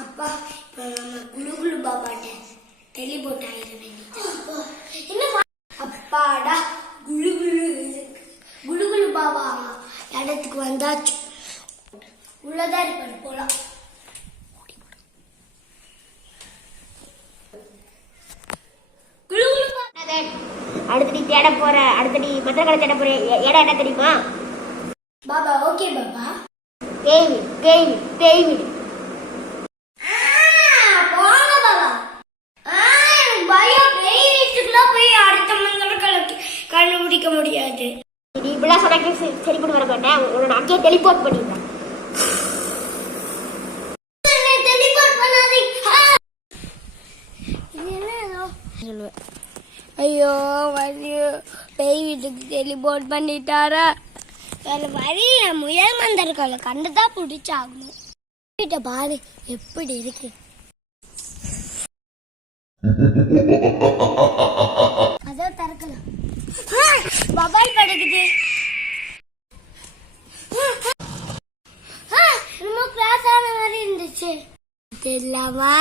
அப்பா இப்போ நம்ம குளு குளு பாபாட்ட டெலிபோர்ட் ஆயிட வேண்டியது. அப்பாடா குளு குளு குளு குளு பாபா இடத்துக்கு வந்தாச்சு. உள்ளதா இருப்பாரு போலாம். அடுத்து நீ தேட போற, அடுத்து நீ மந்திரங்களை தேட போற இடம் என்ன தெரியுமா? பாபா ஓகே பாபா. பேய் பேய் பேய் வீடு. போங்க பாபா. எனக்கு பயம். பேய் வீட்டுக்குலாம் போய் அடுத்த மந்திரங்களை கண்டுபிடிக்க முடியாது. நீ இப்படிலாம் சொன்னாக்க சரி பண்ணி வர மாட்டேன். உன்னோட அங்கேயே டெலிபோர்ட் பண்ணிடுறேன். ஐயோ வழியோ பேய் வீட்டுக்கு டெலிபோர்ட் பண்ணிட்டாரா? வேற வழியில முயல் மந்தர்களை கண்டுதான் பிடிச்சாகணும். வீட்டை பாரு எப்படி இருக்கு. அதான் திறக்கலாம். பபால் படுக்குது. ரொம்ப கிளாஸ் ஆன மாதிரி இருந்துச்சு. தெரியலாமா?